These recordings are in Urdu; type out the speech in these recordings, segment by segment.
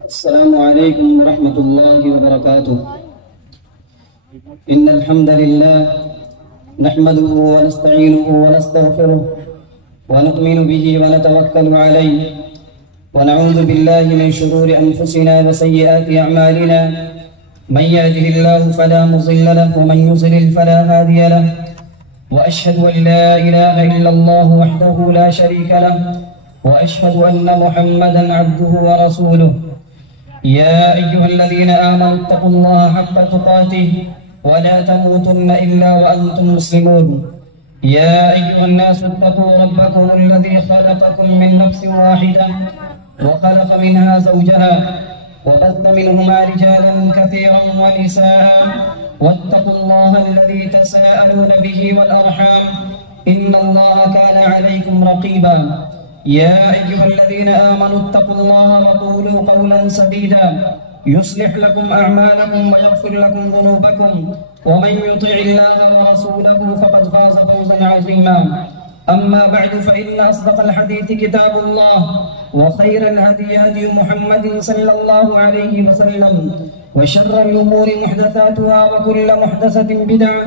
السلام عليكم ورحمة الله وبركاته. إن الحمد لله نحمده ونستعينه ونستغفره ونؤمن به ونتوكل عليه ونعوذ بالله من شرور أنفسنا وسيئات أعمالنا. من يهده الله فلا مضل له ومن يضلل فلا هادي له. وأشهد أن لا إله إلا الله وحده لا شريك له وأشهد أن محمدا عبده ورسوله. يا أيها الذين آمنوا اتقوا الله حق تقاته ولا تموتن إلا وأنتم مسلمون. يا أيها الناس اتقوا ربكم الذي خلقكم من نفس واحدة وخلق منها زوجها وبث منهما رجالا كثيرا ونساء واتقوا الله الذي تساءلون به والأرحام إن الله كان عليكم رقيبا. يا أيها الذين آمنوا اتقوا الله وقولوا قولا سديدا يصلح لكم أعمالكم ويغفر لكم ذنوبكم ومن يطع الله ورسوله فقد فاز فوزا عظيما. أما بعد فإن أصدق الحديث كتاب الله وخير الهدي هدي محمد صلى الله عليه وسلم وشر الأمور محدثاتها وكل محدثة بدعة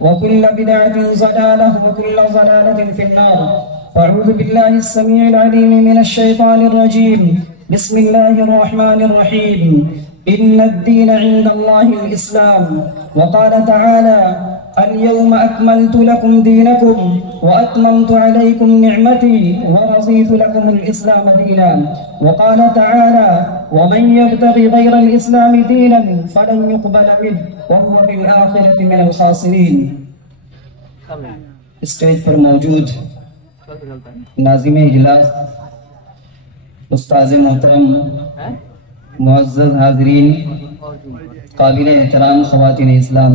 وكل بدعة ضلالة وكل ضلالة في النار. فأعوذ بالله السميع العليم من الشيطان الرجيم. بسم الله الرحمن الرحيم. إن الدين عند الله الإسلام. وقال تعالى: اليوم أكملت لكم دينكم وأتممت عليكم نعمتي ورضيت لكم الإسلام دينا. وقال تعالى: ومن يبتغي غير الإسلام دينا فلن يقبل منه وهو في الآخرة من الخاسرين. اسٹیج پر موجود ناظم اجلاس، استاذ محترم، معزز حاضرین، قابل احترام خواتین اسلام،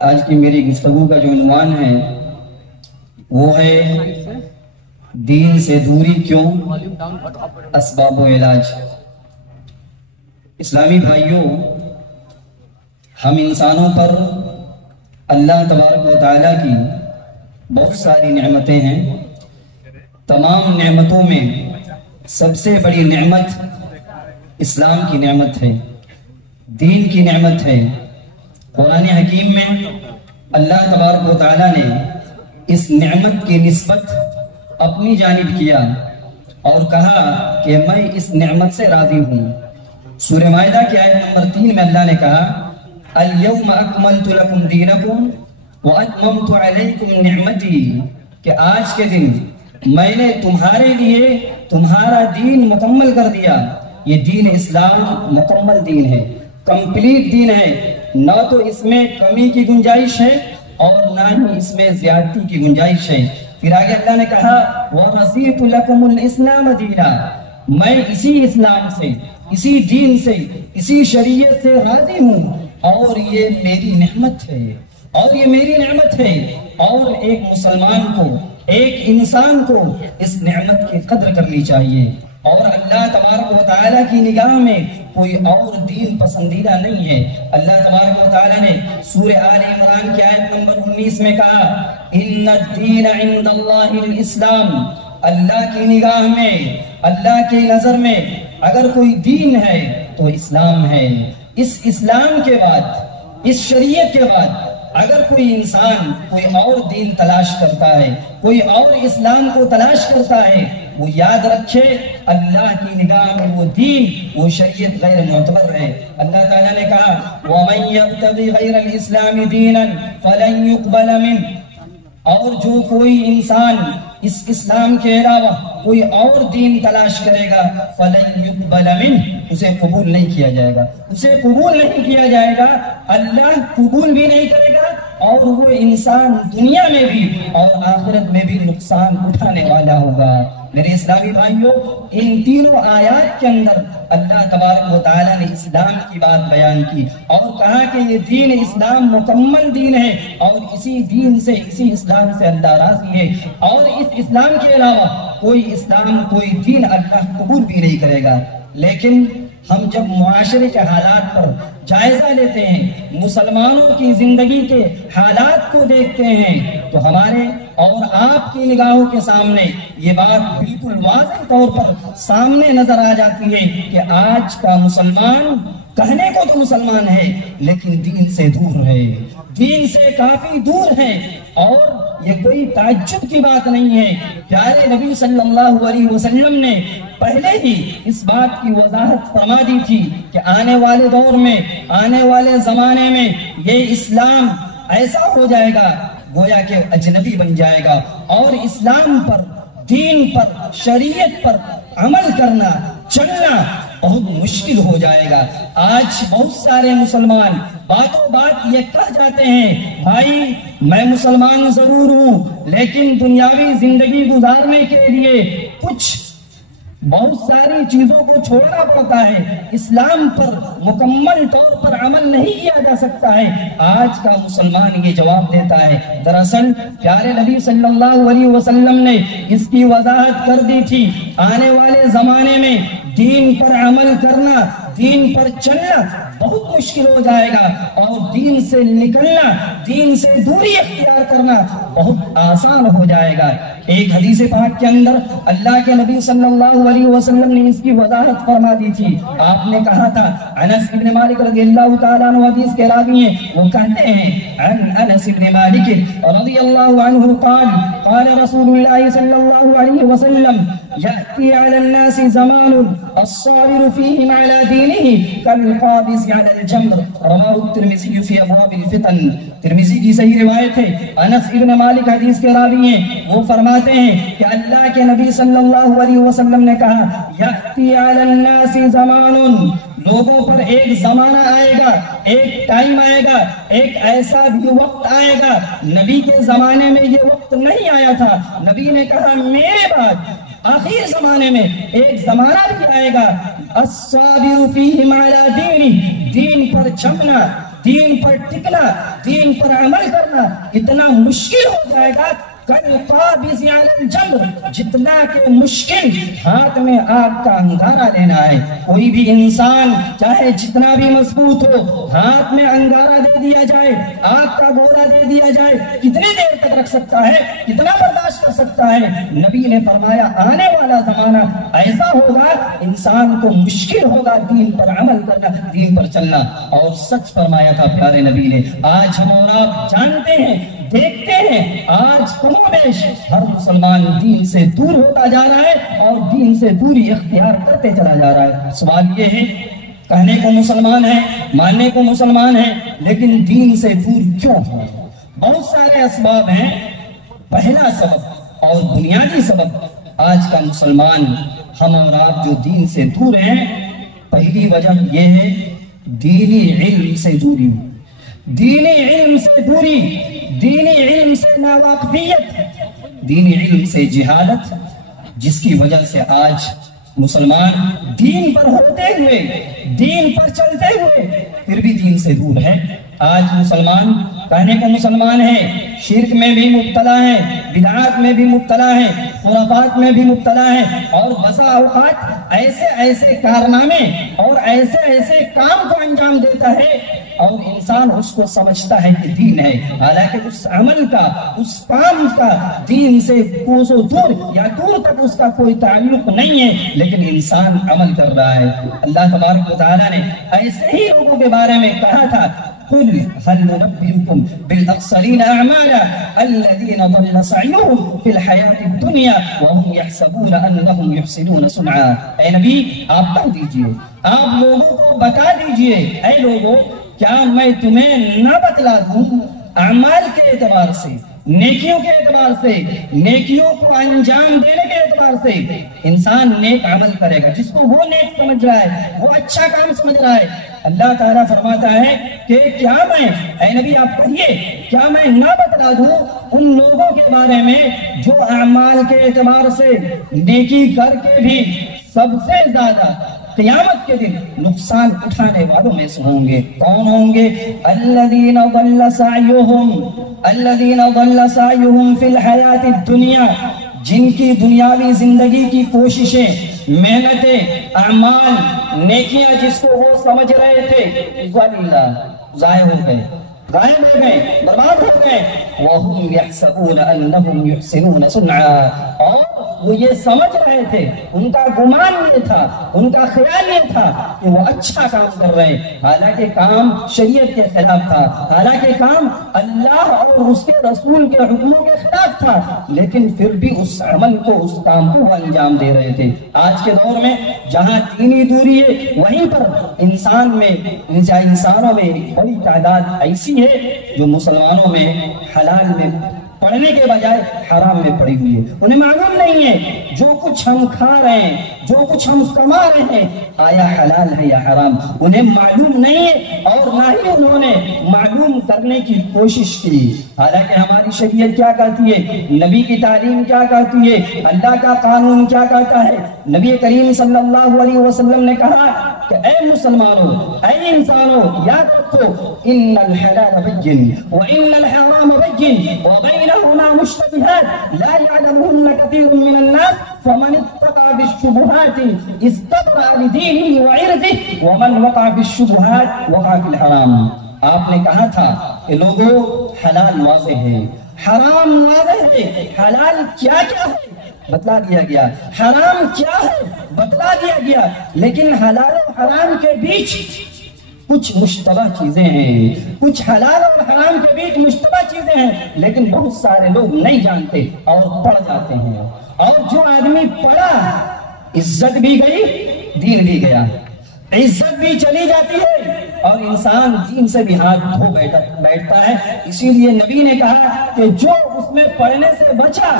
آج کی میری گفتگو کا جو عنوان ہے وہ ہے دین سے دوری کیوں، اسباب و علاج۔ اسلامی بھائیوں، ہم انسانوں پر اللہ تبارک و تعالیٰ کی بہت ساری نعمتیں ہیں۔ تمام نعمتوں میں سب سے بڑی نعمت اسلام کی نعمت ہے، دین کی نعمت ہے۔ قرآن حکیم میں اللہ تبارک و تعالیٰ نے اس نعمت کی نسبت اپنی جانب کیا اور کہا کہ میں اس نعمت سے راضی ہوں۔ سورہ مائدہ کی آیت نمبر 3 میں اللہ نے کہا: اليوم اکملت لکم دینکم واتممت علیکم نعمتی، کہ آج کے دن میں نے تمہارے لیے تمہارا دین مکمل کر دیا۔ یہ دین اسلام مکمل دین ہے، کمپلیٹ دین ہے، نہ تو اس میں کمی کی گنجائش ہے اور نہ ہی اس میں زیادتی کی گنجائش ہے۔ پھر آگے اللہ نے کہا: وَرَضِيتُ لَكُمُ الْإِسْلَامَ دِينًا، میں اسی اسلام سے، اسی دین سے، اسی شریعت سے راضی ہوں اور یہ میری نعمت ہے، اور یہ میری نعمت ہے۔ اور ایک مسلمان کو، ایک انسان کو اس نعمت کی قدر کرنی چاہیے۔ اور اللہ تبارک و تعالیٰ کی نگاہ میں کوئی اور دین پسندیدہ نہیں ہے۔ اللہ تبارک و تعالیٰ نے سورہ آل عمران کی آیت نمبر 19 میں کہا: ان الدین عند اللہ الاسلام، اللہ کی نگاہ میں، اللہ کی نظر میں اگر کوئی دین ہے تو اسلام ہے۔ اس اسلام کے بعد، اس شریعت کے بعد اگر کوئی انسان کوئی اور دین تلاش کرتا ہے، کوئی اور اسلام کو تلاش کرتا ہے، وہ یاد رکھے اللہ کی نگاہ میں وہ دین، وہ شریعت غیر معتبر ہے۔ اللہ تعالیٰ نے کہا: وَمَن يَبْتَغِ غَيْرَ الْإِسْلَامِ دِينًا فَلَن يُقْبَلَ مِنْهُ، اور جو کوئی انسان اس اسلام کے علاوہ کوئی اور دین تلاش کرے گا، فَلَن يُقْبَلَ مِنْهُ، اسے قبول نہیں کیا جائے گا، اسے قبول نہیں کیا جائے گا، اللہ قبول بھی نہیں کرے گا، اور وہ انسان دنیا میں بھی اور آخرت میں بھی نقصان اٹھانے والا ہوگا۔ میرے اسلامی بھائیوں، ان تینوں آیات کے اندر اللہ تبارک و تعالیٰ نے اسلام کی بات بیان کی اور کہا کہ یہ دین اسلام مکمل دین ہے اور اسی دین سے، اسی اسلام سے اللہ راضی ہے، اور اس اسلام کے علاوہ کوئی اسلام، کوئی دین اللہ قبول بھی نہیں کرے گا۔ لیکن ہم جب معاشرے کے حالات پر جائزہ لیتے ہیں، مسلمانوں کی زندگی کے حالات کو دیکھتے ہیں، تو ہمارے اور آپ کی نگاہوں کے سامنے یہ بات بالکل واضح طور پر سامنے نظر آ جاتی ہے کہ آج کا مسلمان کہنے کو تو مسلمان ہے لیکن دین سے دور ہے، دین سے کافی دور ہے۔ اور یہ کوئی تعجب کی بات نہیں ہے، پیارے نبی صلی اللہ علیہ وسلم نے پہلے ہی اس بات کی وضاحت فرما دی تھی کہ آنے والے دور میں، آنے والے زمانے میں یہ اسلام ایسا ہو جائے گا گویا کہ اجنبی بن جائے گا، اور اسلام پر، دین پر، شریعت پر عمل کرنا، چلنا بہت مشکل ہو جائے گا۔ آج بہت سارے مسلمان باتوں بات یہ کہہ جاتے ہیں، بھائی میں مسلمان ضرور ہوں لیکن دنیاوی زندگی گزارنے کے لیے کچھ بہت ساری چیزوں کو چھوڑنا پڑتا ہے، اسلام پر مکمل طور پر عمل نہیں کیا جا سکتا ہے۔ آج کا مسلمان یہ جواب دیتا ہے، دراصل پیارے نبی صلی اللہ علیہ وسلم نے اس کی وضاحت کر دی تھی، آنے والے زمانے میں دین پر عمل کرنا، دین پر چلنا بہت مشکل ہو جائے گا، اور دین سے نکلنا، دین سے دوری اختیار کرنا بہت آسان ہو جائے گا۔ ایک حدیث پاک کے اندر اللہ کے نبی صلی اللہ علیہ وسلم نے اس کی وضاحت فرما دی تھی۔ آپ نے کہا تھا، انس ابن مالک رضی اللہ تعالیٰ عنہ حدیث کے راوی ہیں، وہ کہتے ہیں، عن انس ابن مالک رضی اللہ عنہ قال قال رسول اللہ صلی اللہ علیہ وسلم یأتی علی الناس زمان الصابر فیہم علی دینہ کالقابض علی الجمر، رواہ الترمذی فی ابواب الفتن۔ ترمذی کی صحیح روایت ہے، انس ابن مالک حدیث کے راوی ہیں، وہ فرماتے ہیں کہ اللہ کے نبی صلی اللہ علیہ وسلم نے کہا، یأتی علی الناس زمان، لوگوں پر ایک زمانہ آئے گا، ایک ٹائم آئے گا، ایک ایسا بھی وقت آئے گا، نبی کے زمانے میں یہ وقت نہیں آیا تھا۔ نبی نے کہا میرے بعد آخر زمانے میں ایک زمانہ بھی آئے گا، الصابر فیہم علی دینہ، دین پر جمنا، دین پر ٹکنا، دین پر عمل کرنا اتنا مشکل ہو جائے گا کالقابض علی الجمر، جتنا کہ مشکل ہاتھ میں آگ کا انگارہ لینا ہے۔ کوئی بھی انسان چاہے جتنا بھی مضبوط ہو، ہاتھ میں انگارہ دے دیا جائے، آگ کا گولا دے دیا جائے، کتنی دیر تک رکھ سکتا ہے، کتنا برداشت کر سکتا ہے؟ نبی نے فرمایا آنے والا زمانہ ایسا ہوگا انسان کو مشکل ہوگا دین پر عمل کرنا، دین پر چلنا۔ اور سچ فرمایا تھا پیارے نبی نے۔ آج ہم اور آپ جانتے ہیں، دیکھتے ہیں، آج کم و بیش ہر مسلمان دین سے دور ہوتا جا رہا ہے اور دین سے دوری اختیار کرتے چلا جا رہا ہے۔ سوال یہ ہے، کہنے کو مسلمان ہے، ماننے کو مسلمان ہے، لیکن دین سے دور کیوں ہے؟ بہت سارے اسباب ہیں۔ پہلا سبب اور بنیادی سبب، آج کا مسلمان، ہم اور آپ جو دین سے دور ہیں، پہلی وجہ یہ ہے دینی علم سے دوری، دینی علم سے دوری، دینی علم سے ناواقفیت، دینی علم سے جہالت، جس کی وجہ سے آج مسلمان دین پر ہوتے ہوئے، دین پر چلتے ہوئے پھر بھی دین سے دور ہے۔ آج مسلمان کہنے کو مسلمان ہے، شرک میں بھی مبتلا ہے، بدعات میں بھی مبتلا ہے، خرافات میں بھی مبتلا ہے، اور بسا اوقات ایسے ایسے کارنامے اور ایسے ایسے کام کو انجام دیتا ہے اور انسان اس کو سمجھتا ہے کہ دین ہے، حالانکہ اس عمل کا، اس کام کا دین سے کوسوں دور یا دور تک اس کا کوئی تعلق نہیں ہے، لیکن انسان عمل کر رہا ہے۔ اللہ تبارک و تعالیٰ نے ایسے ہی لوگوں کے بارے میں کہا تھا، قل هل ننبئكم بالاخسرين اعمالا الذين ضل سعيهم في الحياة الدنيا وهم يحسبون انهم يحسنون صنعا۔ اے نبی آپ کہہ دیجئے، آپ لوگوں کو بتا دیجئے، اے لوگوں کیا میں تمہیں نہ بتلا دوں اعمال کے اعتبار سے، نیکیوں کے اعتبار سے، نیکیوں کو انجام دینے کے اعتبار سے انسان نیک عمل کرے گا، جس کو وہ نیک سمجھ رہا ہے، وہ اچھا کام سمجھ رہا ہے۔ اللہ تعالیٰ فرماتا ہے کہ کیا میں، اے نبی آپ کہیے، کیا میں نہ بتلا دوں ان لوگوں کے بارے میں جو اعمال کے اعتبار سے نیکی کر کے بھی سب سے زیادہ قیامت کے دن نقصان اٹھانے والوں میں سے ہوں گے؟ کون ہوں گے؟ الذین ضل سعیہم فی الحیات الدنیا، جن کی دنیاوی زندگی کی کوششیں، محنتیں، اعمال، نیکیاں جس کو وہ سمجھ رہے تھے، ضائع ہو گئے، غائب ہو گئے، برباد ہو گئے۔ وَهُمْ يَحْسَبُونَ أَنَّهُمْ يُحْسِنُونَ صُنْعًا، اور وہ یہ سمجھ رہے تھے، ان کا گمان یہ تھا، ان کا خیال یہ تھا کہ وہ اچھا کام کر رہے ہیں، حالانکہ کام شریعت کے خلاف تھا، حالانکہ کام اللہ اور اس کے رسول کے حکموں کے خلاف تھا، لیکن پھر بھی اس عمل کو، اس کام کو وہ انجام دے رہے تھے۔ آج کے دور میں جہاں دینی دوری ہے، وہیں پر انسانوں میں ایک بڑی تعداد ایسی ہے جو مسلمانوں میں حلال میں پڑھنے کے بجائے حرام میں پڑی ہوئی ہے۔ انہیں معلوم نہیں ہے جو کچھ ہم کھا رہے ہیں، جو کچھ ہم کما رہے ہیں، آیا حلال ہے یا حرام، انہیں معلوم نہیں ہے، اور نہ ہی انہوں نے معلوم کرنے کی کوشش کی۔ حالانکہ ہماری شریعت کیا کہتی ہے، نبی کی تعلیم کیا کہتی ہے، اللہ کا قانون کیا کہتا ہے۔ نبی کریم صلی اللہ علیہ وسلم نے کہا کہ اے مسلمانوں، اے انسانوں، یاد رکھو، ان الحلال بین وان الحرام بین وبینہما مشتبہات لا یعلمہن کثیر من الناس فمن اتقى بالشبہات استبرأ لدینہ وعرضہ ومن وقع بالشبہات وقع فی الحرام۔ آپ نے کہا تھا کہ لوگوں، حلال واضح ہے، حرام واضح ہے، حلال کیا کیا ہے بتلا دیا گیا، حرام کیا ہے بتلا دیا گیا، لیکن حلال و حرام کے بیچ کچھ مشتبہ چیزیں ہیں، کچھ حلال اور حرام کے بیچ مشتبہ چیزیں ہیں، لیکن بہت سارے لوگ نہیں جانتے اور پڑھ جاتے ہیں، اور جو آدمی پڑھا، عزت بھی گئی، دین بھی گیا، عزت بھی چلی جاتی ہے، اور انسان دین سے بھی ہاتھ دھو بیٹھتا ہے۔ اسی لیے نبی نے کہا کہ جو اس میں پڑھنے سے بچا،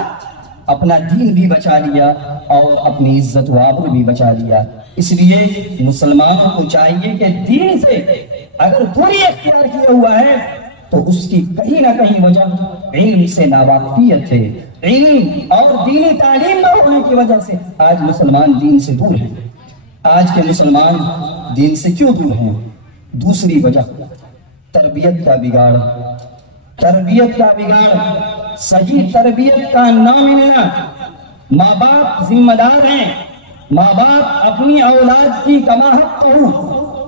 اپنا دین بھی بچا لیا اور اپنی عزت و آبرو بھی بچا لیا۔ اس لیے مسلمانوں کو چاہیے کہ دین سے اگر دوری اختیار کیا ہوا ہے تو اس کی کہیں نہ کہیں وجہ علم سے ناواقفیت ہے، علم اور دینی تعلیم نہ ہونے کی وجہ سے آج مسلمان دین سے دور ہیں۔ آج کے مسلمان دین سے کیوں دور ہیں؟ دوسری وجہ تربیت کا بگاڑ، تربیت کا بگاڑ، صحیح تربیت کا نہ ملنا۔ ماں باپ ذمہ دار ہیں، ماں باپ اپنی اولاد کی کما حق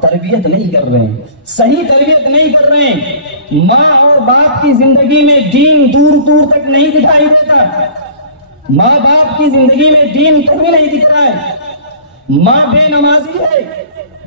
تربیت نہیں کر رہے ہیں، صحیح تربیت نہیں کر رہے ہیں۔ ماں اور باپ کی زندگی میں دین دور دور تک نہیں دکھائی دیتا، ماں باپ کی زندگی میں دین کہیں نہیں دکھ رہا ہے۔ ماں بے نمازی ہے،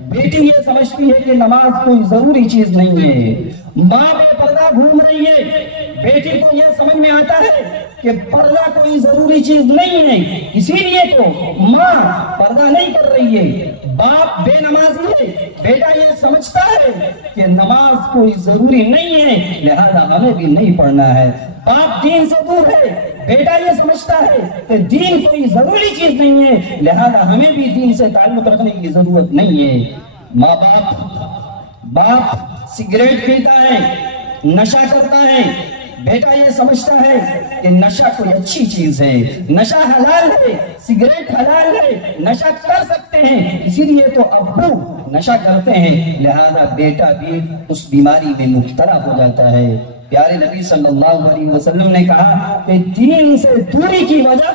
بیٹی یہ سمجھتی ہے کہ نماز کوئی ضروری چیز نہیں ہے۔ ماں بے پردہ گھوم رہی ہے، بیٹی کو یہ سمجھ میں آتا ہے کہ پردہ کوئی ضروری چیز نہیں ہے، اسی لیے تو ماں پردہ نہیں کر رہی ہے۔ باپ بے نمازی ہے، بیٹا یہ سمجھتا ہے کہ نماز کوئی ضروری نہیں ہے، لہذا ہمیں بھی نہیں پڑھنا ہے۔ باپ دین سے دور ہے، بیٹا یہ سمجھتا ہے کہ دین کوئی ضروری چیز نہیں ہے، لہذا ہمیں بھی دین سے تعلق رکھنے کی ضرورت نہیں ہے۔ ماں باپ سگریٹ پیتا ہے، نشہ کرتا ہے، بیٹا یہ سمجھتا ہے کہ نشہ کوئی اچھی چیز ہے، نشہ حلال ہے، سگریٹ حلال ہے، نشہ کر سکتے ہیں، اسی لیے تو ابو نشہ کرتے ہیں، لہذا بیٹا بھی اس بیماری میں مبتلا ہو جاتا ہے۔ پیارے نبی صلی اللہ علیہ وسلم نے کہا کہ دین سے دوری کی وجہ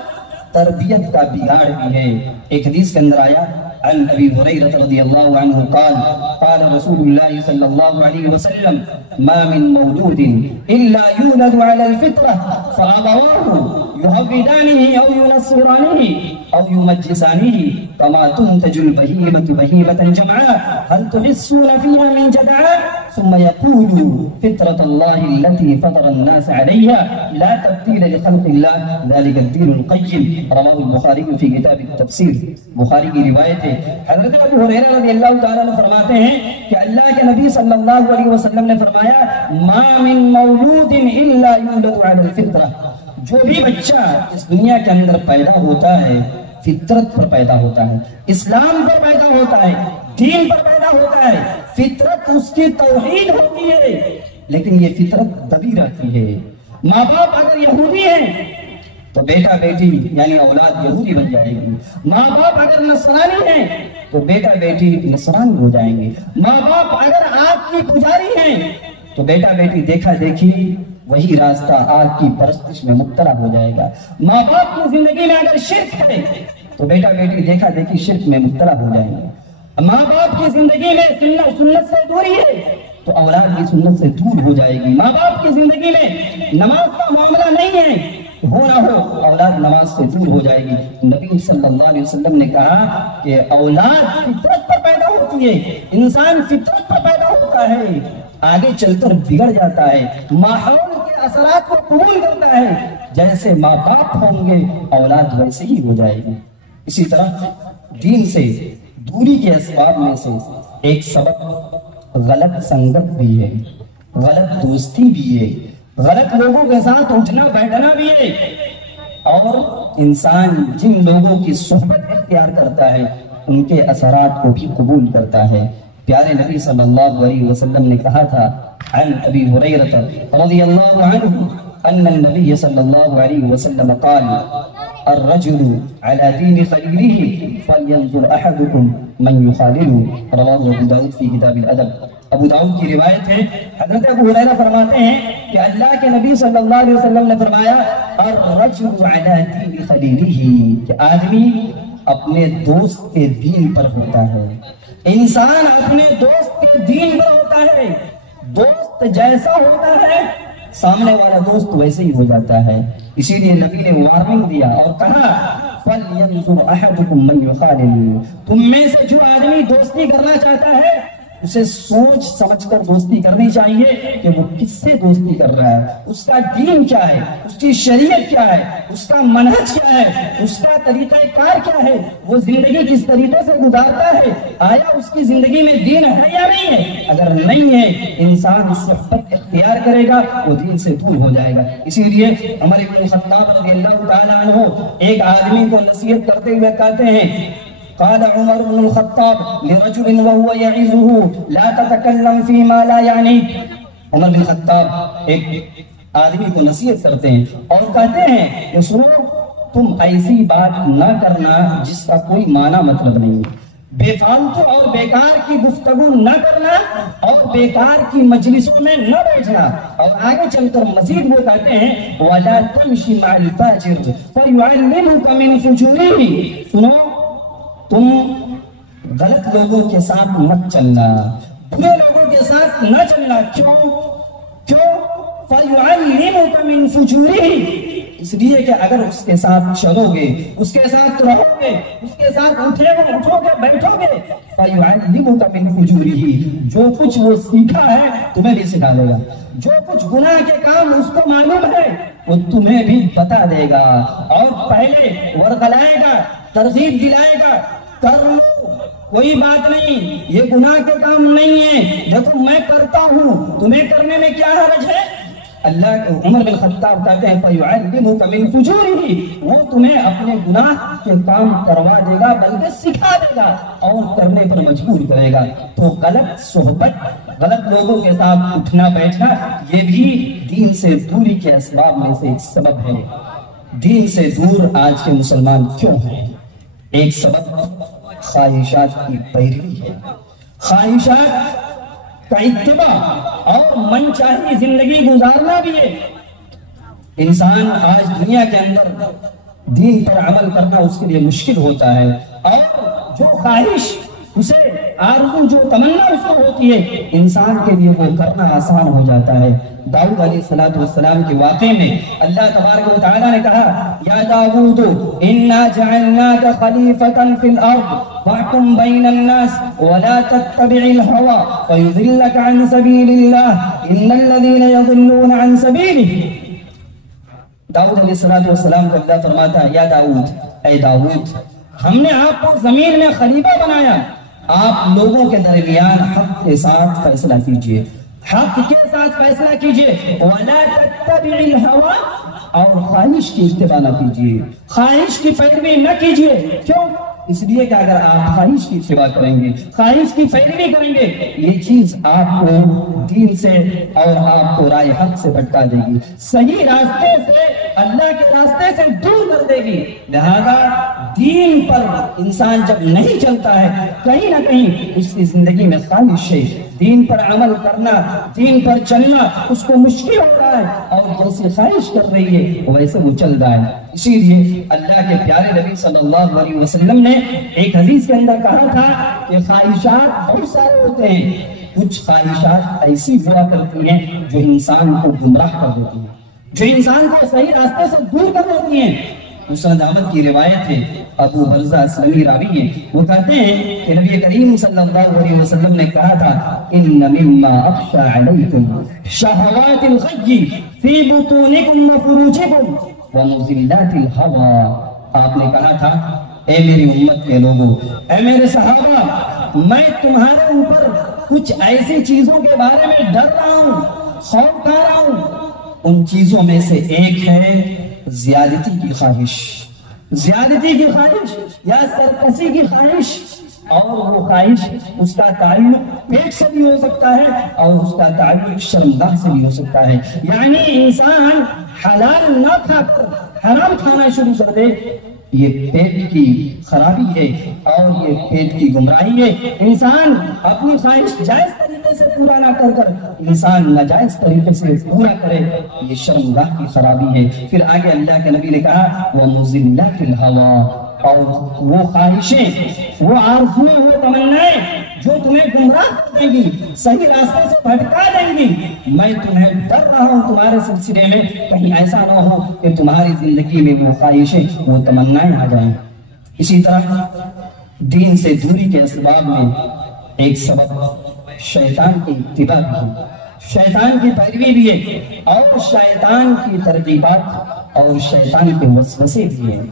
تربیت کا بگاڑ بھی ہے۔ ایک حدیث کے اندر آیا عن ابی ہریرہ رضی اللہ عنہ قال قال رسول اللہ صلی اللہ علیہ وسلم ما من مولود الا يولد على الفطرة فابواه يهودانه او ينصرانه او يمجسانه كما تنتج البهيمة بهيمة جمعاء هل تحسون فيها من جدعاء ثم يقول فطرة الله التي فطر الناس عليها لا تبديل لخلق الله ذلك الدين القيم رواه البخاری في كتاب التفسیر۔ بخاری کی روایت ہے، حضرت ابو ہریرہ رضی اللہ تعالیٰ عنہ فرماتے ہیں کہ اللہ کے نبی صلی اللہ علیہ وسلم نے فرمایا ما من مولود الا يولد على الفطرة، جو بھی بچہ اس دنیا کے اندر پیدا ہوتا ہے فطرت پر پیدا ہوتا ہے، اسلام پر پیدا ہوتا ہے، دین پر پیدا ہوتا ہے، فطرت اس کی توحید ہوتی ہے، لیکن یہ فطرت دبی رہتی ہے۔ ماں باپ اگر یہودی ہیں تو بیٹا بیٹی یعنی اولاد یہودی بن جائے گی، ماں باپ اگر نصرانی ہیں تو بیٹا بیٹی نصرانی ہو جائیں گے، ماں باپ اگر آپ کی پجاری ہیں تو بیٹا بیٹی دیکھا دیکھی وہی راستہ آگ کی پرستش میں مبتلا ہو جائے گا۔ ماں باپ کی زندگی میں اگر شرک ہے تو بیٹا بیٹی دیکھا دیکھی شرک میں مبتلا ہو جائیں گے۔ ماں باپ کی زندگی میں سنت سے دوری ہے تو اولاد کی سنت سے دور ہو جائے گی۔ ماں باپ کی زندگی میں نماز کا معاملہ نہیں ہے، ہو نہ ہو اولاد نماز سے دور ہو جائے گی۔ نبی صلی اللہ علیہ وسلم نے کہا کہ اولاد فطرت پر پیدا ہوتی ہے، انسان فطرت پر پیدا ہوتا ہے، آگے چل کر بگڑ جاتا ہے، ماحول کے اثرات کو قبول کرتا ہے، جیسے ماں باپ ہوں گے اولاد ویسے ہی ہو جائے گی۔ اسی طرح دین سے دوری کے اسباب میں سے ایک سبب غلط سنگت بھی ہے، غلط دوستی بھی ہے، غلط لوگوں کے ساتھ اٹھنا بیٹھنا بھی ہے، اور انسان جن لوگوں کی صحبت اختیار کرتا ہے ان کے اثرات کو بھی قبول کرتا ہے۔ پیارے نبی صلی اللہ علیہ وسلم نے کہا تھا عن ابی ہریرہ رضی اللہ عنہ ان النبی صلی اللہ علیہ وسلم قال الرجل على دين خليله فلينظر احدكم من يخالله رواه ابو داؤد في كتاب الادب۔ ابو داؤد کی روایت ہے، حضرت ابو ہریرہ فرماتے ہیں کہ اللہ کے نبی صلی اللہ علیہ وسلم نے فرمایا الرجل على دين خليله، کہ آدمی اپنے دوست کے دین پر ہوتا ہے، انسان اپنے دوست کے دین پر ہوتا ہے، دوست جیسا ہوتا ہے سامنے والا دوست ویسے ہی ہو جاتا ہے۔ اسی لیے نبی نے وارننگ دیا اور کہا فَلْيَنْظُرْ أَحَدُكُمْ مَنْ يُخَالِلُ، تم میں سے جو آدمی دوستی کرنا چاہتا ہے اسے سوچ سمجھ کر دوستی کرنی چاہیے کہ وہ کس سے دوستی کر رہا ہے، اس کا دین کیا ہے، اس کی شریعت کیا ہے، اس کا منہج کیا ہے، اس کا طریقہ کار کیا ہے، وہ زندگی کس طریقے سے گزارتا ہے، آیا اس کی زندگی میں دین ہے یا نہیں ہے۔ اگر نہیں ہے انسان صحبت اختیار کرے گا وہ دین سے دور ہو جائے گا۔ اسی لیے عمر بن الخطاب رضی اللہ تعالیٰ عنہ ایک آدمی کو نصیحت کرتے ہوئے کہتے ہیں قال عمر بن الخطاب لرجل وهو يعظه لا تتكلم فيما لا يعنيك۔ عمر بن الخطاب ایک آدمی کو نصیحت کرتے ہیں اور کہتے ہیں کہ سنو تم ایسی بات نہ کرنا جس کا کوئی معنی مطلب نہیں ہے، بے فالتو اور بیکار کی گفتگو نہ کرنا اور بیکار کی مجلسوں میں نہ بیٹھنا۔ اور آگے چل کر مزید وہ کہتے ہیں وَلَا تَمْشِ مَعَ الْفَاجِرِ فَيُعَلِّمُكَ مِنْ فُجُورِهِ، سنو تم غلط لوگوں کے ساتھ مت چلنا، برے لوگوں کے ساتھ نہ چلنا۔ کیوں؟ فَيُعَلِّمُكَ مِنْ فُجُورِهِ، اس لیے کہ اگر اس کے ساتھ چلو گے، اس کے ساتھ رہو گے، اس کے ساتھ اٹھو گے بیٹھو گے، فَيُعَلِّمُكَ مِنْ فُجُورِهِ، جو کچھ وہ سیکھا ہے تمہیں بھی سکھا دے گا، جو کچھ گناہ کے کام اس کو معلوم ہے وہ تمہیں بھی بتا دے گا، اور پہلے ورغلائے گا، ترغیب دلائے گا، کر لو کوئی بات نہیں، یہ گناہ کے کام نہیں ہے، دیکھو میں کرتا ہوں تمہیں کرنے میں کیا حرج ہے۔ اللہ عمر بن خطاب کہتے ہیں فَيُعَلِّمُكَ مِنْ فُجُورِهِ، وہ تمہیں اپنے گناہ کے کام کروا دے گا بلکہ سکھا دے گا اور کرنے پر مجبور کرے گا۔ تو غلط صحبت، غلط لوگوں کے ساتھ اٹھنا بیٹھنا یہ بھی دین سے دوری کے اسباب میں سے ایک سبب ہے۔ دین سے دور آج کے مسلمان کیوں ہیں؟ ایک سبب خواہشات کی پیروی ہے، خواہشات کا اتباع اور من چاہی زندگی گزارنا بھی ہے۔ انسان آج دنیا کے اندر دین پر عمل کرنا اس کے لیے مشکل ہوتا ہے، اور جو خواہش اسے آرزو جو تمنا اس کو ہوتی ہے انسان کے لیے وہ کرنا آسان ہو جاتا ہے۔ داؤد علیہ السلام کے واقعے میں اللہ تبارک و تعالیٰ نے کہا یا داؤد انا جعلناک خلیفۃ فی الارض فاحکم بین الناس ولا تتبع الہوی فیضلک عن سبیل اللہ ان الذین یضلون عن سبیلہ۔ داؤد علیہ السلام کو اللہ فرماتا ہے یا داؤد، اے داؤد ہم نے آپ کو زمین میں خلیفہ بنایا، آپ لوگوں کے درمیان حق کے ساتھ فیصلہ کیجئے، حق کے ساتھ فیصلہ کیجئے، وَلَا تَتَّبِعِ الْهَوَىٰ، اور خواہش کی اتباع نہ کیجئے، خواہش کی پیروی نہ کیجئے۔ کیوں؟ اس لیے کہ اگر آپ خواہش کی اتباع کریں گے، خواہش کی پیروی کریں گے، یہ چیز آپ کو دین سے اور آپ کو رائے حق سے بھٹکا دے گی، صحیح راستے سے اللہ کے راستے سے دور کر دے گی۔ لہذا دین پر انسان جب نہیں چلتا ہے، کہیں نہ کہیں اس کی زندگی میں خواہش ہے، دین پر عمل کرنا، دین پر چلنا اس کو مشکل ہو رہا ہے، اور جیسے خواہش کر رہی ہے ویسے وہ چل رہا ہے۔ اسی لیے اللہ کے پیارے نبی صلی اللہ علیہ وسلم نے ایک حدیث کے اندر کہا تھا کہ خواہشات بہت سارے ہوتے ہیں، کچھ خواہشات ایسی ہوا کرتی ہیں جو انسان کو گمراہ کر دیتی ہیں، جو انسان کو صحیح راستے سے دور کر دیتی ہیں۔ مسند احمد کی روایت ہے، ابو برزہ اسلمی راوی ہے، وہ کہتے ہیں کہ نبی کریم صلی اللہ علیہ وسلم نے کہا تھا ان مما اخشى علیکم شہوات الغی فی بطونکم وفروجکم ومضلات الہوى۔ آپ نے کہا تھا اے میری امت کے لوگوں، اے میرے صحابہ، میں تمہارے اوپر کچھ ایسی چیزوں کے بارے میں ڈر رہا ہوں، خوف کھا رہا ہوں۔ ان چیزوں میں سے ایک ہے زیادتی کی خواہش، زیادتی کی خواہش یا سرکشی کی خواہش، اور وہ خواہش اس کا تعلق پیٹ سے بھی ہو سکتا ہے اور اس کا تعلق شرمگاہ سے بھی ہو سکتا ہے، یعنی انسان حلال نہ کھا کر حرام کھانا شروع کر دے، یہ پیٹ کی خرابی ہے اور یہ پیٹ کی گمراہی ہے۔ انسان اپنی خواہش جائز طریقے سے پورا نہ کر کر انسان ناجائز طریقے سے پورا کرے، یہ شرمگاہ کی خرابی ہے۔ پھر آگے اللہ کے نبی نے کہا وَمُضِلَّاتِ الْهَوَىٰ، اور وہ خواہشیں، وہ آرزویں، وہ تمنائیں جو تمہیں گمراہ کر دیں گی، صحیح راستے سے بھٹکا دیں گی۔ میں تمہیں ڈر رہا ہوں تمہارے سلسلے میں کہیں ایسا نہ ہو کہ تمہاری زندگی میں وہ خواہشیں، وہ تمنائیں آ جائیں۔ اسی طرح دین سے دوری کے اسباب میں ایک سبب شیطان کی اتباع بھی ہے، شیطان کی پیروی بھی ہے، اور شیطان کی ترغیبات اور شیطان کے وسوسے بھی ہیں۔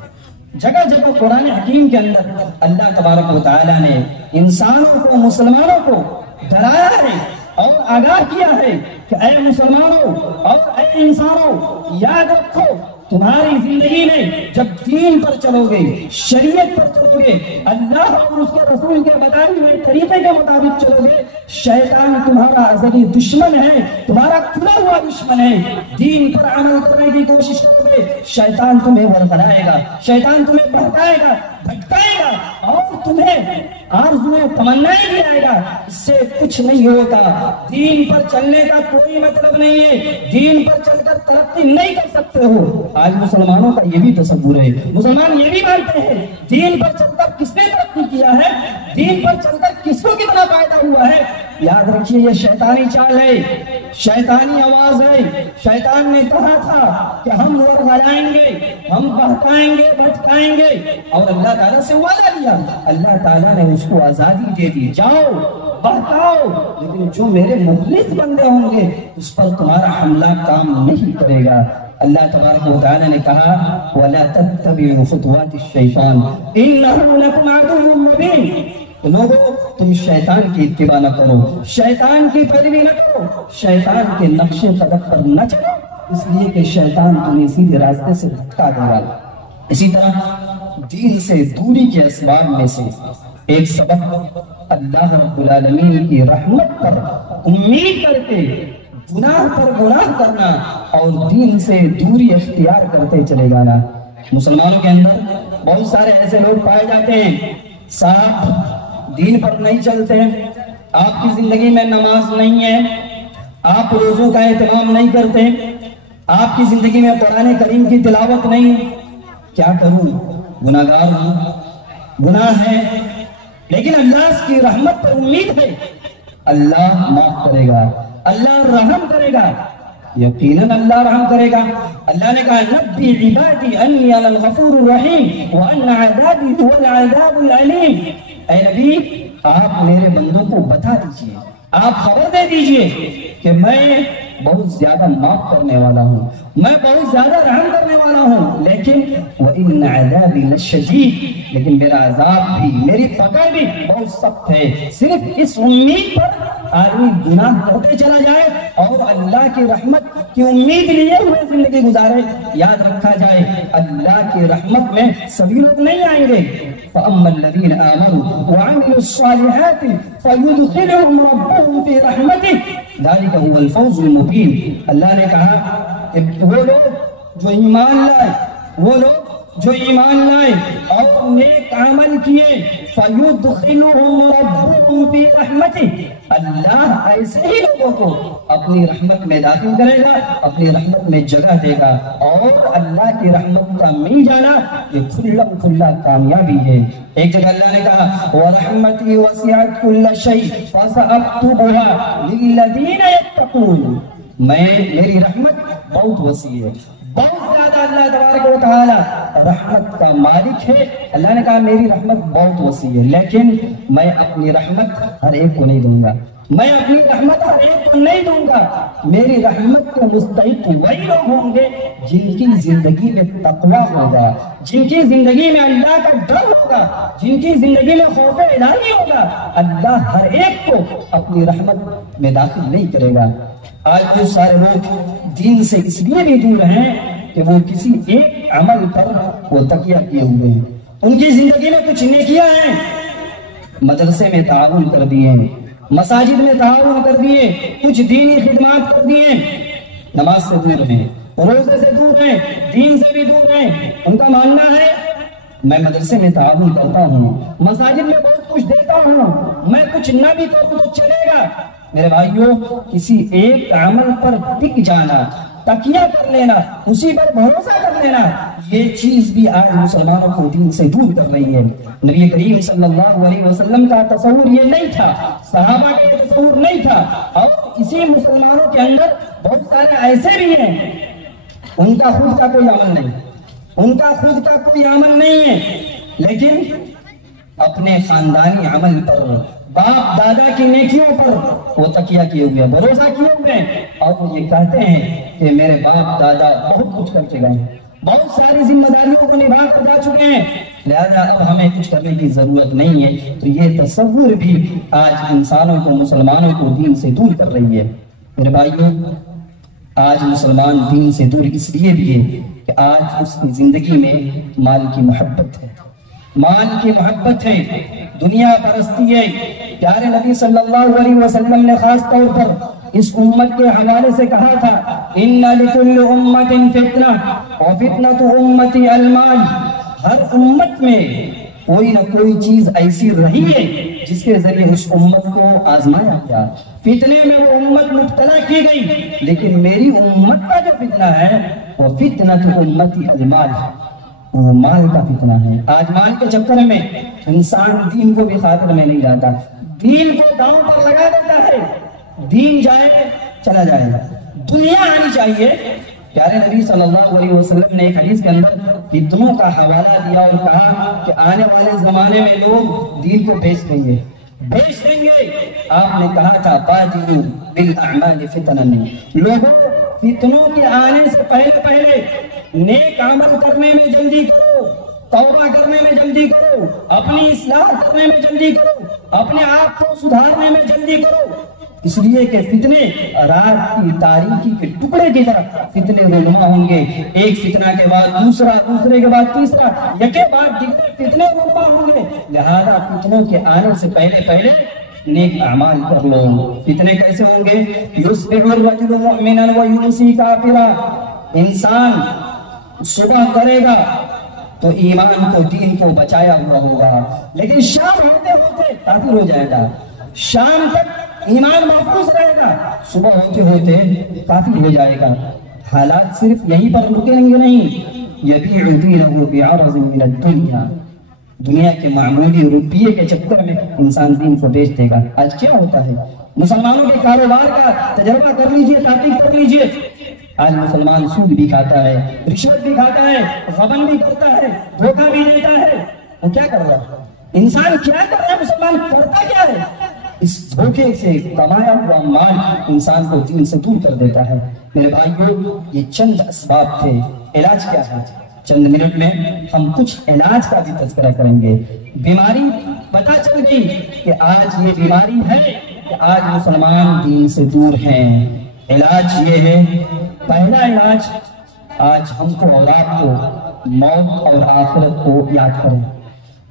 جگہ جگہ قرآن حکیم کے اندر اللہ تبارک و تعالیٰ نے انسانوں کو، مسلمانوں کو ڈرایا ہے اور آگاہ کیا ہے کہ اے مسلمانوں اور اے انسانوں، یاد رکھو تمہاری زندگی میں جب دین پر چلو گے، شریعت پر چلو گے، اللہ اور اس کے رسول کے بتائے ہوئے طریقے کے مطابق چلو گے، شیطان تمہارا ازلی دشمن ہے، تمہارا کھلا ہوا دشمن ہے۔ دین پر عمل کرنے کی کوشش کرو گے، شیطان تمہیں ورغلائے گا، شیطان تمہیں بہکائے گا، بھٹکائے گا، اور تمہیں آرزویں تمنائیں بھی آئے گا۔ اس سے کچھ نہیں ہوگا، دین پر چلنے کا کوئی مطلب نہیں ہے، دین پر چل کر ترقی نہیں کر سکتے ہو۔ آج مسلمانوں کا یہ بھی تصور ہے، مسلمان یہ بھی مانتے ہیں دین پر چل کر کس نے ترقی کیا ہے، دین پر چل کر کس کو کتنا فائدہ ہوا ہے۔ یاد رکھیے یہ شیطانی چال ہے، شیطانی آواز ہے۔ شیطان نے کہا تھا کہ ہم ورغلائیں گے، ہم بہکائیں گے، بھٹکائیں گے، اور اللہ تعالیٰ سے وعدہ لیا، اللہ تعالیٰ نے اس کو آزادی دے دی، جاؤ بہکاؤ، لیکن جو میرے مخلص بندے ہوں گے اس پر تمہارا حملہ کام نہیں کرے گا۔ اللہ تبارک و تعالیٰ نے کہا وَلَا تَتَّبِعُوا خُطُوَاتِ الشَّيْطَانِ إِنَّهُ لَكُمْ عَدُوٌّ مُّبِينٌ۔ لوگوں تم شیطان کی اتباع نہ کرو، شیطان کی پیروی نہ کرو، شیطان کے نقش قدم پر نہ چلو، اس لیے کہ شیطان تمہیں سیدھے راستے سے بھٹکا دے گا۔ اسی طرح دین سے دوری کے اسباب میں سے ایک سبب اللہ رب العالمین کی رحمت پر امید کر کے گناہ پر گناہ کرنا اور دین سے دوری اختیار کرتے چلے جانا۔ مسلمانوں کے اندر بہت سارے ایسے لوگ پائے جاتے ہیں، صاحب دین پر نہیں چلتے، آپ کی زندگی میں نماز نہیں ہے، آپ روزوں کا اہتمام نہیں کرتے، آپ کی زندگی میں قرآن کریم کی تلاوت نہیں، کیا کروں، گناہگار ہوں، گناہ ہے، لیکن اللہ کی رحمت پر امید ہے، اللہ معاف کرے گا، اللہ رحم کرے گا، یقیناً اللہ رحم کرے گا۔ اللہ نے کہا نبی عبادی انی انا الغفور الرحیم وان عذابی هو العذاب العلیم۔ اے نبی آپ میرے بندوں کو بتا دیجئے، آپ خبر دے دیجئے کہ میں بہت زیادہ معاف کرنے والا ہوں، میں بہت زیادہ رحم کرنے والا ہوں، لیکن وَإِنَّ عَذَابِ لَشَدِيدٌ، لیکن میرا عذاب بھی، میری پکڑ بھی بہت سخت ہے۔ صرف اس امید پر آدمی گناہ کرتے چلا جائے اور اللہ کی رحمت کی امید لیے ہوئے زندگی گزارے، یاد رکھا جائے اللہ کی رحمت میں سبھی لوگ نہیں آئیں گے۔ فَأَمَّا الَّذِينَ آمَنُوا وَعَمِلُوا الصَّالِحَاتِ فَيُدْخِلُهُمْ رَبُّهُمْ فِي رَحْمَتِهِ ذَلِكَ هُوَ الْفَوْزُ الْمُبِينُ۔ اللہ نے کہا کہ وہ لوگ جو ایمان لائے، وہ لوگ جو ایمان لائے اور نیک عمل کیے، فَيُدْخِلُهُمْ رَبُّهُمْ فِي رَحْمَتِهِ، اللہ ایسے ہی لوگوں کو اپنی رحمت میں داخل کرے گا، اپنی رحمت میں جگہ دے گا، اور اللہ کی رحمت کا مل جانا یہ کھلا کامیابی ہے۔ ایک جگہ اللہ نے کہا وَرَحْمَتِي وَسِعَتْ كُلَّ شَيْءٍ فَسَأَكْتُبُهَا لِلَّذِينَ يَتَّقُونَ، میری رحمت بہت وسیع ہے، بہت زیادہ اللہ تبارک و تعالی رحمت کا مالک ہے۔ اللہ نے کہا میری رحمت بہت وسیع ہے، لیکن میں اپنی رحمت ہر ایک کو نہیں دوں گا، میں اپنی رحمت ہر ایک کو نہیں دوں گا۔ میری رحمت کے مستحق وہی لوگ ہوں گے جن کی زندگی میں تقوی ہوگا، جن کی زندگی میں اللہ کا ڈر ہوگا، جن کی زندگی میں خوف الہی ہوگا۔ اللہ ہر ایک کو اپنی رحمت میں داخل نہیں کرے گا۔ آج بہت سارے لوگ دین سے اس لیے بھی دور ہیں کہ وہ کسی ایک عمل پر وہ تکیہ کیے ہوئے ہیں۔ ان کی زندگی میں کچھ نیکیاں ہیں، مدرسے میں تعاون کر دیے، مساجد میں تعاون کر دیے، کچھ دینی خدمات کر دیے، نماز سے دور ہیں، روزے سے دور ہیں، دین سے بھی دور ہیں۔ ان کا ماننا ہے میں مدرسے میں تعاون کرتا ہوں، مساجد میں بہت کچھ دیتا ہوں، میں کچھ نہ بھی کروں تو چلے گا۔ میرے بھائیوں، کسی ایک عمل پر ٹک جانا، تکیہ کر لینا، اسی پر بھروسہ کر لینا، یہ چیز بھی آج مسلمانوں کو دین سے دور کر رہی ہے۔ نبی کریم صلی اللہ علیہ وسلم کا تصور یہ نہیں تھا، صحابہ کا یہ تصور نہیں تھا، اور اسی مسلمانوں کے اندر بہت سارے ایسے بھی ہیں ان کا خود کا کوئی عمل نہیں، ان کا خود کا کوئی عمل نہیں ہے، لیکن اپنے خاندانی عمل پر، باپ دادا کی نیکیوں پر وہ تکیہ کیے ہوئے ہیں، بھروسہ کیے ہوئے ہیں، اور وہ یہ کہتے ہیں کہ میرے باپ دادا بہت کچھ کر کے گئے ہیں، بہت ساری ذمہ داریوں کو نبھا کر جا چکے ہیں، لہذا اب ہمیں کچھ کرنے کی ضرورت نہیں ہے۔ تو یہ تصور بھی آج انسانوں کو، مسلمانوں کو دین سے دور کر رہی ہے۔ میرے بھائیوں، آج مسلمان دین سے دور اس لیے بھی ہے کہ آج اس کی زندگی میں مال کی محبت ہے، مال کی محبت ہے، دنیا پرستی ہے۔ پیارے نبی صلی اللہ علیہ وسلم نے خاص طور پر اس امت کے حوالے سے کہا تھا ان لکل امت فتنہ وفتنۃ امتی المال، ہر امت میں کوئی نہ کوئی چیز ایسی رہی ہے جس کے ذریعے اس امت کو آزمایا گیا، فتنے میں وہ امت مبتلا کی گئی، لیکن میری امت کا جو فتنہ ہے وہ فتنۃ امتی المال، وہ مال کا فتنہ ہے۔ آج مال کے چکر میں انسان دین کو بھی خاطر میں نہیں لاتا، دین کو داؤں پر لگا دیتا ہے، دین جائے چلا جائے گا، دنیا آنی چاہیے۔ پیارے نبی صلی اللہ علیہ وسلم نے ایک حدیث کے اندر فتنوں کا حوالہ دیا اور کہا کہ آنے والے زمانے میں لوگ دین کو بیچ دیں گے، بیچ دیں گے۔ آپ نے کہا تھا بادروا بالاعمال فتنا، لوگوں فتنوں کے آنے سے پہلے نیک عمل کرنے میں جلدی کرو، توبہ کرنے میں جلدی کرو، اپنی اصلاح کرنے میں جلدی کرو، اپنے آپ کو سدھارنے میں جلدی کرو، اس لیے کہ فتنے رات کی تاریکی کے ٹکڑے کی طرح فتنے رونما ہوں گے، ایک فتنہ کے بعد دوسرا، دوسرے کے بعد تیسرا، یکے بعد دیگر فتنے رونما ہوں گے۔ لہذا فتنوں کے آنے سے پہلے نیک اعمال کر لو۔ فتنے کیسے ہوں گے؟ یصبح الرجل مؤمنا ویمسی کافرا، انسان صبح کرے گا تو ایمان کو، دین کو بچایا ہوا ہوگا، لیکن شام ہوتے ہوتے کافر ہو جائے گا، شام تک ایمان محفوظ رہے گا، صبح ہوتے ہوتے کافر ہو جائے گا۔ حالات صرف یہیں پر رکیں گے نہیں، یبیع دینہ بعرض من الدنیا، دنیا کے معمولی روپیے کے چکر میں انسان دین کو بیچ دے گا۔ آج کیا ہوتا ہے؟ مسلمانوں کے کاروبار کا تجربہ کر لیجئے، تحقیق کر لیجئے، آج مسلمان سود بھی کھاتا ہے، رشوت بھی کھاتا ہے، غبن بھی کرتا ہے، دھوکہ بھی دیتا ہے۔ وہ کیا کر رہا ہے؟ انسان کیا کر رہا ہے؟ مسلمان کرتا کیا ہے؟ اس دھوکے سے کمایا ہوا مال انسان کو دین سے دور کر دیتا ہے۔ میرے بھائیوں، یہ چند اسباب تھے۔ علاج کیا ہے؟ چند منٹ میں ہم کچھ علاج کا بھی تذکرہ کریں گے۔ بیماری پتہ چل گئی کہ آج یہ بیماری ہے کہ آج مسلمان دین سے دور ہیں۔ علاج یہ ہے، پہلا علاج، آج ہم کو، اولاد کو موت اور آخرت کو یاد کریں،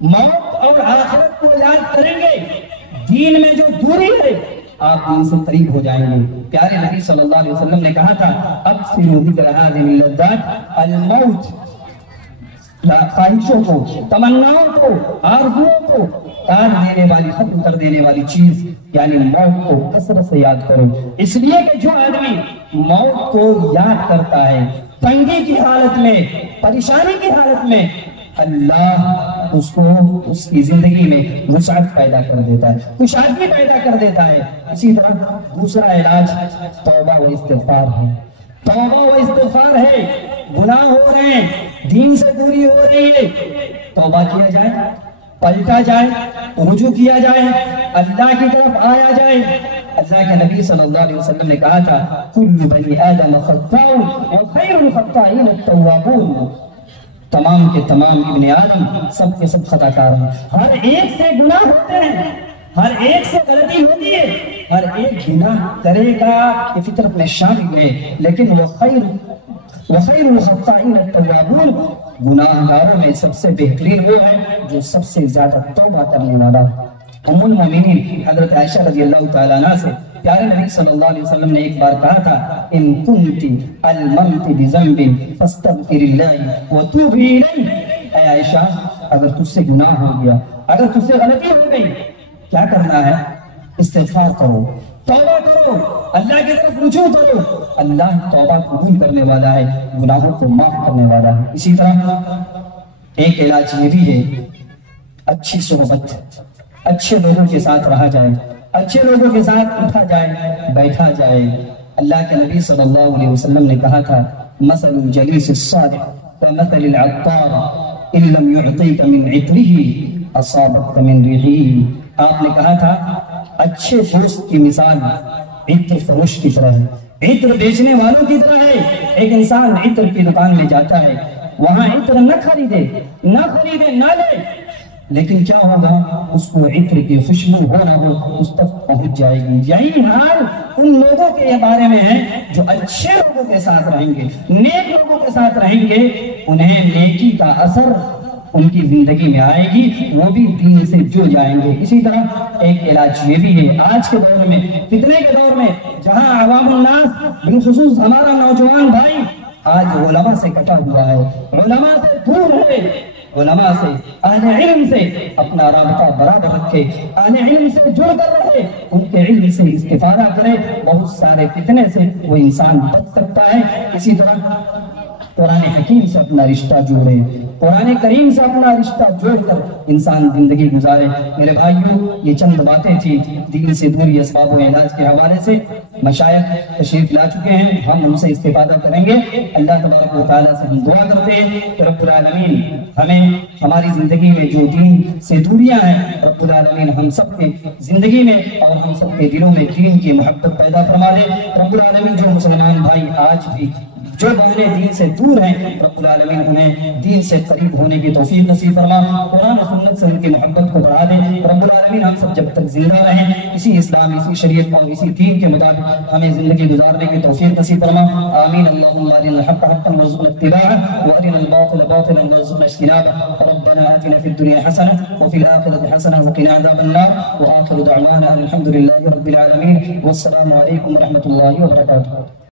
موت اور آخرت کو یاد کریں گے۔ دین میں جو دوری ہے آپ دین سے قریب ہو جائیں گے۔ پیارے نبی صلی اللہ علیہ وسلم نے کہا تھا اکثروا ذکر هذه اللذات الموت، خواہشوں کو، تمناؤں کو، آرزوؤں کو کاٹ دینے والی، ختم کر دینے والی چیز یعنی موت کو کثرت سے یاد کرو، اس لیے کہ جو آدمی موت کو یاد کرتا ہے تنگی کی حالت میں، پریشانی کی حالت میں، اللہ اس کو اس کی زندگی میں وسعت پیدا کر دیتا ہے، کشادگی پیدا کر دیتا ہے۔ اسی طرح دوسرا علاج توبہ و استغفار ہے، توبہ و استغفار ہے۔ گناہ ہو رہے ہیں، دین سے دوری ہو رہی ہے، توبہ کیا جائے، پلٹا جائے، رجوع کیا جائے، اللہ کی طرف آیا جائے۔ اللہ کے نبی صلی اللہ علیہ وسلم نے کہا تھا کل بنی آدم خطاء وخیر الخطائین التوابون، تمام کے تمام ابن آدم سب کے سب خطا کار ہیں، ہر ایک سے گناہ ہوتے ہیں، ہر ایک سے غلطی ہوتی ہے، ہر ایک گناہ کرے گا کہ فطرت میں شامل ہے، لیکن وخیر الخطائین التوابون، گناہ گاروں میں سب سے بہترین وہ ہے جو سب سے زیادہ توبہ کرنے والا ہے۔ ام المومنین حضرت عائشہ رضی اللہ تعالیٰ عنہ سے پیارے نبی صلی اللہ علیہ وسلم نے ایک بار کہا تھا ان کنت الممت بذنب فاستغفر اللہ وتوبی الیہ، اے عائشہ اگر تجھ سے گناہ ہو گیا، اگر تجھ سے غلطی ہو گئی، کیا کرنا ہے؟ استغفار کرو، توبہ کرو، اللہ کی طرف رجوع کرو، اللہ توبہ قبول کرنے والا ہے، گناہوں کو معاف کرنے والا ہے۔ اسی طرح ایک علاج یہ بھی ہے اچھی صحبت، اچھے لوگوں کے ساتھ رہا جائے، اچھے لوگوں کے ساتھ اٹھا جائے، بیٹھا جائے۔ اللہ کے نبی صلی اللہ علیہ وسلم نے کہا تھا مثل الجلیس الصالح كمثل العطار ان لم يعطيك من عطره اصابتك من ريحه، آپ نے کہا تھا اچھے دوست کی مثال عطر فروش کی طرح ہے، عطر بیچنے والوں کی طرح ہے۔ ایک انسان عطر کی دکان میں جاتا ہے، وہاں عطر نہ خریدے، نہ لے، لیکن کیا ہوگا؟ اس کو عطر کی خوشبو ہو نہ ہو اس تک پہنچ جائے گی۔ یہی حال ان لوگوں کے بارے میں ہے جو اچھے لوگوں کے ساتھ رہیں گے، نیک لوگوں کے ساتھ رہیں گے، انہیں نیکی کا اثر ان کی زندگی میں آئے گی، وہ بھی دین سے جڑ جائیں گے۔ اسی طرح ایک علاج یہ بھی ہے آج کے دور میں، فتنے کے دور میں، جہاں عوام الناس بالخصوص ہمارا نوجوان بھائی آج علماء سے کٹا ہوا ہے، علماء سے دور ہے، علماء سے، اہل علم سے اپنا رابطہ برابر رکھے، اہل علم سے جڑ کر رہے، ان کے علم سے استفادہ کرے، بہت سارے فتنے سے وہ انسان بچ سکتا ہے۔ اسی طرح قرآن حکیم سے اپنا رشتہ جوڑے، قرآن کریم سے اپنا رشتہ جوڑ کر انسان زندگی گزارے۔ میرے بھائیوں، یہ چند باتیں تھی دین سے دوری اسباب و علاج کے حوالے سے۔ مشائخ تشریف لا چکے ہیں، ہم ان سے استفادہ کریں گے۔ اللہ تبارک و تعالیٰ سے ہم دعا کرتے ہیں کہ رب العالمین ہمیں ہماری زندگی میں جو دین سے دوریاں ہیں، رب العالمین ہم سب کے زندگی میں اور ہم سب کے دلوں میں دین کی محبت پیدا فرما دے۔ رب العالمین جو مسلمان بھائی آج بھی جو بہنیں دین سے دور ہیں، رب العالمین انہیں دین سے قریب ہونے کی توفیق نصیب فرما، قرآن و سنت سے ان کی محبت کو بڑھا دے۔ رب العالمین ہم سب جب تک زندہ رہیں اسی اسلام، اسی شریعت اور اسی دین کے مطابق ہمیں زندگی گزارنے کی توفیق نصیب فرما۔ آمین۔ اللہم ارنا الحق حقا وارزقنا اتباعه وارنا الباطل باطلا وارزقنا اجتنابه۔ ربنا آتنا في الدنيا حسنة وفي الآخرة حسنة وقنا عذاب النار، وآخر دعوانا الحمد لله رب العالمين، والسلام عليكم ورحمة الله وبركاته۔